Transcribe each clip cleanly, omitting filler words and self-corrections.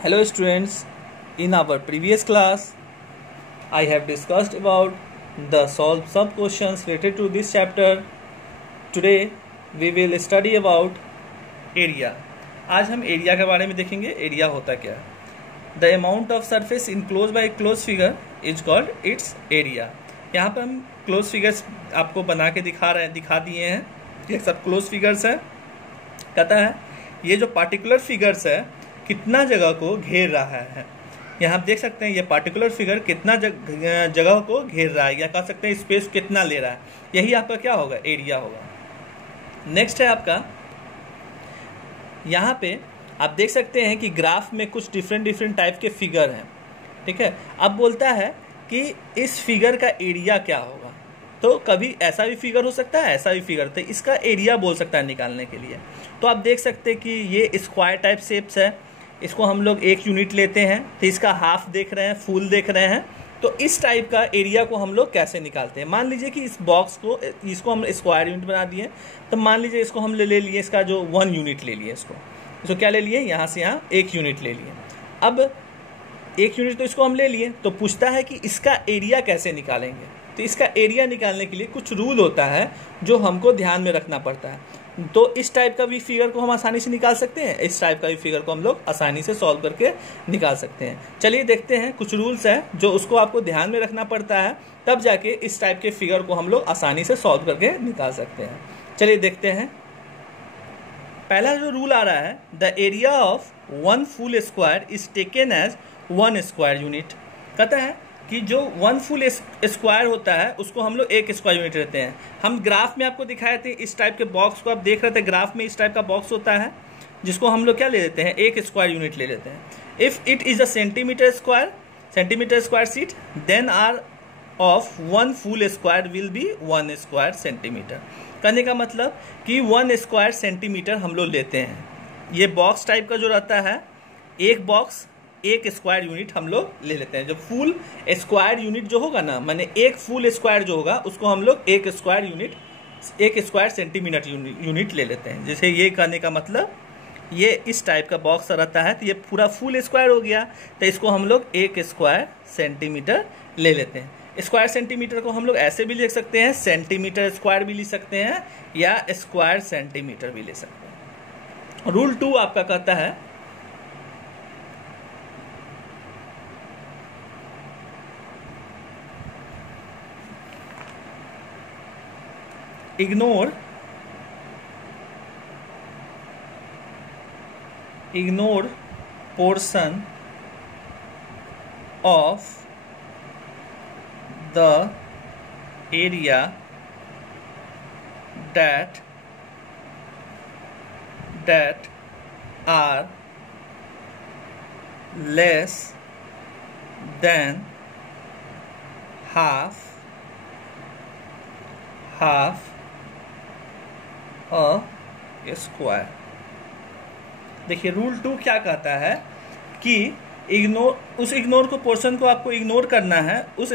Hello students, in our previous class I have discussed about the solved sub questions related to this chapter. Today we will study about area. आज हम area के बारे में देखेंगे. Area होता क्या है. The amount of surface enclosed by a closed figure is called its area. यहाँ पर हम क्लोज फिगर्स आपको बना के दिखा दिए हैं. ये सब क्लोज फिगर्स है. कहता है ये जो पार्टिकुलर फिगर्स है कितना जगह को घेर रहा है. यहाँ आप देख सकते हैं ये पार्टिकुलर फिगर कितना जगह को घेर रहा है, या कह सकते हैं स्पेस कितना ले रहा है. यही आपका क्या होगा, एरिया होगा. नेक्स्ट है आपका, यहाँ पे आप देख सकते हैं कि ग्राफ में कुछ डिफरेंट टाइप के फिगर हैं. ठीक है. अब बोलता है कि इस फिगर का एरिया क्या होगा. तो कभी ऐसा भी फिगर हो सकता है, ऐसा भी फिगर, तो इसका एरिया बोल सकता है निकालने के लिए. तो आप देख सकते हैं कि ये स्क्वायर टाइप शेप्स है. इसको हम लोग 1 यूनिट लेते हैं, तो इसका हाफ देख रहे हैं, फुल देख रहे हैं. तो इस टाइप का एरिया को हम लोग कैसे निकालते हैं. मान लीजिए कि इस बॉक्स को, इसको हम स्क्वायर यूनिट बना दिए. तो मान लीजिए इसको हम ले लिए, इसका जो 1 यूनिट ले लिए, इसको क्या ले लिए, यहाँ से यहाँ 1 यूनिट ले लिए. अब 1 यूनिट तो इसको हम ले लिए. तो पूछता है कि इसका एरिया कैसे निकालेंगे. तो इसका एरिया निकालने के लिए कुछ रूल होता है जो हमको ध्यान में रखना पड़ता है. तो इस टाइप का भी फिगर को हम आसानी से निकाल सकते हैं, इस टाइप का भी फिगर को हम लोग आसानी से सॉल्व करके निकाल सकते हैं. चलिए देखते हैं. कुछ रूल्स हैं जो उसको आपको ध्यान में रखना पड़ता है, तब जाके इस टाइप के फिगर को हम लोग आसानी से सॉल्व करके निकाल सकते हैं. चलिए देखते हैं. पहला जो रूल आ रहा है, the area of 1 full square is taken as 1 square unit. कहता है कि जो 1 फुल स्क्वायर होता है उसको हम लोग 1 स्क्वायर यूनिट लेते हैं. हम ग्राफ में आपको दिखाए थे, इस टाइप के बॉक्स को आप देख रहे थे. ग्राफ में इस टाइप का बॉक्स होता है जिसको हम लोग क्या ले लेते हैं, 1 स्क्वायर यूनिट ले लेते हैं. If it is a centimetre square sheet, then area of 1 full square will be 1 square centimetre. कहने का मतलब कि 1 स्क्वायर सेंटीमीटर हम लोग लेते हैं. ये बॉक्स टाइप का जो रहता है, एक बॉक्स 1 स्क्वायर यूनिट हम लोग ले लेते हैं. जब फुल स्क्वायर यूनिट जो होगा ना, माने एक फुल स्क्वायर जो होगा उसको हम लोग 1 स्क्वायर सेंटीमीटर यूनिट ले लेते हैं. जैसे ये कहने का मतलब ये इस टाइप का बॉक्स रहता है, तो ये पूरा फुल स्क्वायर हो गया. तो इसको हम लोग 1 स्क्वायर सेंटीमीटर ले लेते हैं. स्क्वायर सेंटीमीटर को हम लोग ऐसे भी लिख सकते हैं, सेंटीमीटर स्क्वायर भी लिख सकते हैं, या स्क्वायर सेंटीमीटर भी ले सकते हैं. रूल 2 आपका कहता है, ignore portion of the area that are less than half a square. देखिए रूल 2 क्या कहता है कि इग्नोर को, पोर्शन को आपको इग्नोर करना है उस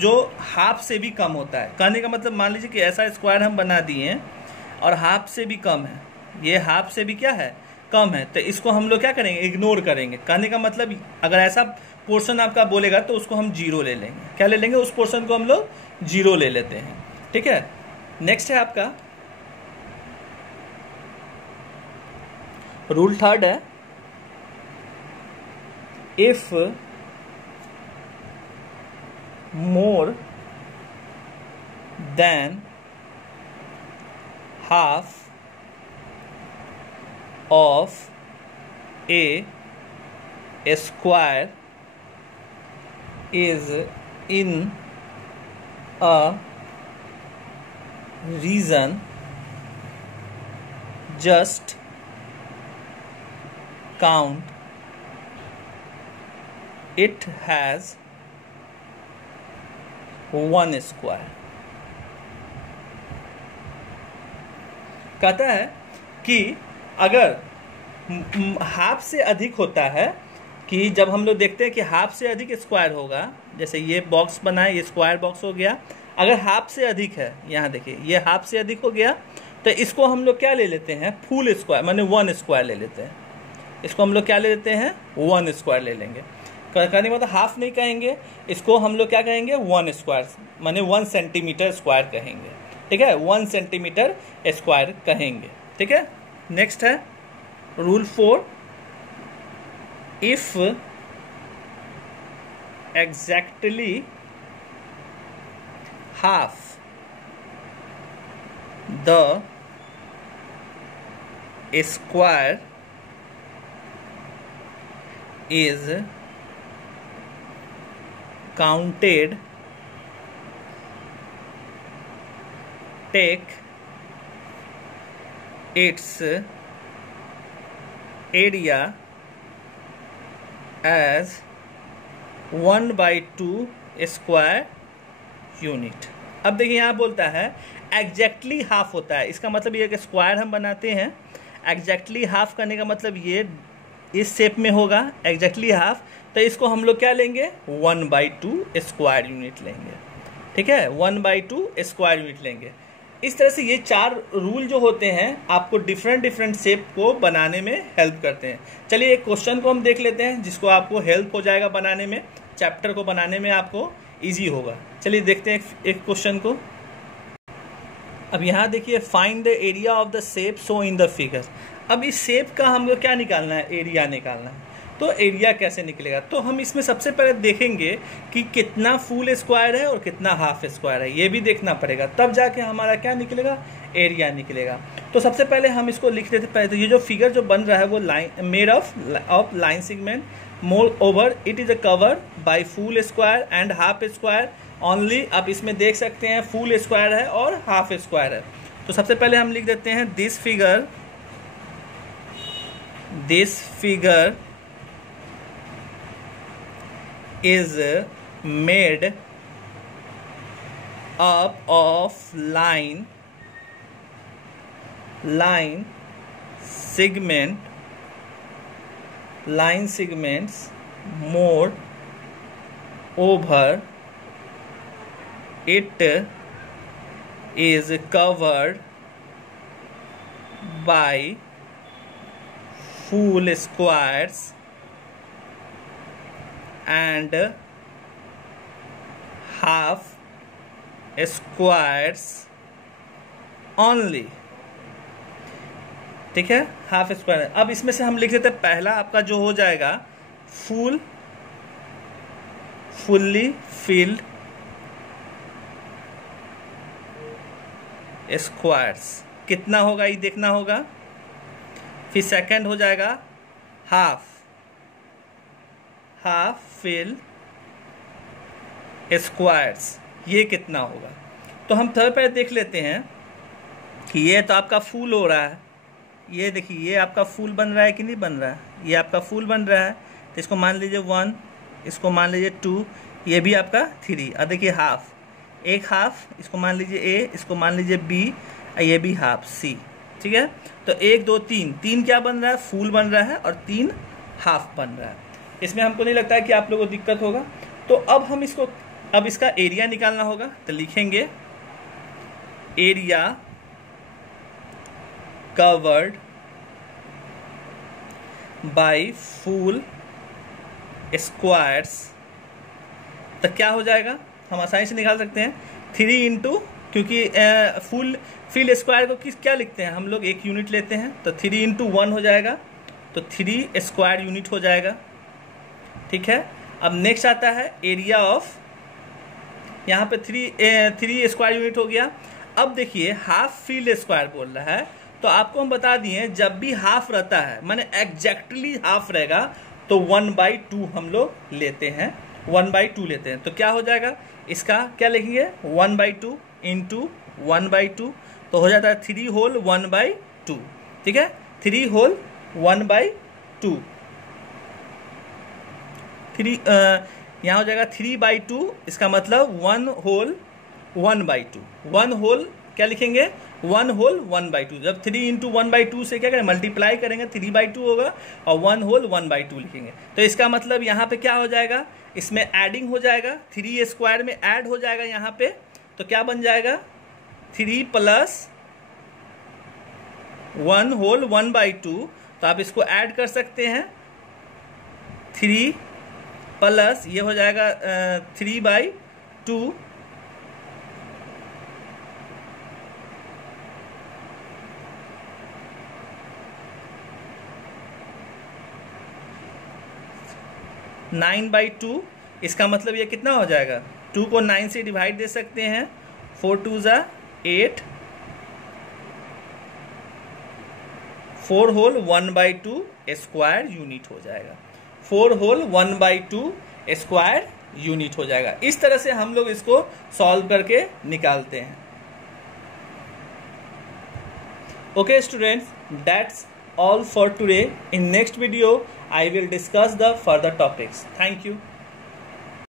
जो हाफ से भी कम होता है. कहने का मतलब मान लीजिए कि ऐसा स्क्वायर हम बना दिए हैं और हाफ से भी कम है, ये हाफ से भी क्या है, कम है. तो इसको हम लोग क्या करेंगे, इग्नोर करेंगे. कहने का मतलब अगर ऐसा पोर्शन आपका बोलेगा तो उसको हम 0 ले लेंगे. क्या ले लेंगे, उस पोर्शन को हम लोग 0 ले लेते हैं. ठीक है. नेक्स्ट है आपका रूल 3 है, if more than half of a square is in a region, just count it has 1 square. कहता है कि अगर हाफ से अधिक होता है, कि जब हम लोग देखते हैं कि हाफ से अधिक स्क्वायर होगा, जैसे ये बॉक्स बना है, ये स्क्वायर बॉक्स हो गया, अगर हाफ से अधिक है, यहाँ देखिए ये हाफ से अधिक हो गया, तो इसको हम लोग क्या ले लेते हैं, फुल स्क्वायर माने 1 स्क्वायर ले लेते हैं. इसको हम लोग क्या ले लेते हैं, 1 स्क्वायर ले लेंगे। कहने मतलब हाफ नहीं कहेंगे, इसको हम लोग क्या कहेंगे, 1 स्क्वायर, माने 1 सेंटीमीटर स्क्वायर कहेंगे। ठीक है, 1 सेंटीमीटर स्क्वायर कहेंगे। ठीक है, नेक्स्ट है rule 4, if exactly half the square is counted, take its area as 1/2 square unit. अब देखिए यहाँ बोलता है एग्जैक्टली हाफ होता है, इसका मतलब ये कि स्क्वायर हम बनाते हैं, एग्जैक्टली हाफ करने का मतलब ये इस शेप में होगा एग्जैक्टली हाफ, तो इसको हम लोग क्या लेंगे, 1/2 स्क्वायर यूनिट लेंगे। ठीक है, 1/2 स्क्वायर यूनिट लेंगे। इस तरह से ये 4 रूल जो होते हैं आपको डिफरेंट शेप को बनाने में हेल्प करते हैं। चलिए एक क्वेश्चन को हम देख लेते हैं जिसको आपको हेल्प हो जाएगा बनाने में, चैप्टर को बनाने में आपको इजी होगा। चलिए देखते हैं एक क्वेश्चन को। अब यहाँ देखिए, find the area of the shape show in the figure. अब इस शेप का हमको क्या निकालना है, एरिया निकालना है। तो एरिया कैसे निकलेगा, तो हम इसमें सबसे पहले देखेंगे कि कितना फुल स्क्वायर है और कितना हाफ स्क्वायर है, ये भी देखना पड़ेगा, तब जाके हमारा क्या निकलेगा, एरिया निकलेगा। तो सबसे पहले हम इसको लिख देते पहले। तो ये जो फिगर जो बन रहा है वो line made of line segment, more over it is a cover by full square and half square only. आप इसमें देख सकते हैं फुल स्क्वायर है और हाफ स्क्वायर है। तो सबसे पहले हम लिख देते हैं this figure is made up of line segments more over it is covered by full squares and half squares only। ठीक है, हाफ स्क्वायर। अब इसमें से हम लिख देते हैं, पहला आपका जो हो जाएगा फुल्ली फिल्ड स्क्वायर्स, कितना होगा ये देखना होगा। फिर सेकंड हो जाएगा हाफ फिल स्क्वायर्स, ये कितना होगा। तो हम थर्ड पे देख लेते हैं कि ये तो आपका फूल हो रहा है, ये देखिए ये आपका फूल बन रहा है कि नहीं बन रहा है, ये आपका फूल बन रहा है। तो इसको मान लीजिए 1, इसको मान लीजिए 2, ये भी आपका 3। और देखिए हाफ, एक हाफ, इसको मान लीजिए ए, इसको मान लीजिए बी, ये भी हाफ सी। ठीक है, तो 1 2 3 क्या बन रहा है, फूल बन रहा है, और 3 हाफ बन रहा है। इसमें हमको नहीं लगता है कि आप लोगों को दिक्कत होगा। तो अब इसका एरिया निकालना होगा। तो लिखेंगे area covered by full squares. तो क्या हो जाएगा, हम आसानी से निकाल सकते हैं 3 इंटू, क्योंकि फुल स्क्वायर को क्या लिखते हैं हम लोग, एक यूनिट लेते हैं, तो 3 इंटू 1 हो जाएगा, तो 3 स्क्वायर यूनिट हो जाएगा। ठीक है, अब नेक्स्ट आता है एरिया ऑफ, यहाँ पे 3 स्क्वायर यूनिट हो गया। अब देखिए हाफ फील्ड स्क्वायर बोल रहा है, तो आपको हम बता दिए जब भी हाफ रहता है, माने एग्जैक्टली हाफ रहेगा, तो 1/2 हम लोग लेते हैं, 1/2 लेते हैं। तो क्या हो जाएगा, इसका क्या लिखेंगे, 1/2 इंटू 1/2, तो हो जाता है 3 होल 1/2। ठीक है, 3 होल 1/2, यहाँ हो जाएगा 3/2, इसका मतलब 1 होल 1/2। 1 होल क्या लिखेंगे, 1 होल 1/2। जब 3 इंटू 1/2 से क्या करें, मल्टीप्लाई करेंगे, 3/2 होगा, और 1 होल 1/2 लिखेंगे। तो इसका मतलब यहाँ पे क्या हो जाएगा, इसमें एडिंग हो जाएगा, 3 स्क्वायर में ऐड हो जाएगा यहाँ पे, तो क्या बन जाएगा, 3 प्लस 1 होल 1/2, तो आप इसको ऐड कर सकते हैं। 3 प्लस ये हो जाएगा 3/2, नाइन बाई टू। इसका मतलब ये कितना हो जाएगा, 2 को 9 से डिवाइड दे सकते हैं, 4 2 ज़ा 8, 4 होल 1/2 स्क्वायर यूनिट हो जाएगा। 4 होल 1/2 स्क्वायर यूनिट हो जाएगा। इस तरह से हम लोग इसको सॉल्व करके निकालते हैं। Okay students, that's all for today. In next video I will discuss the further topics. Thank you.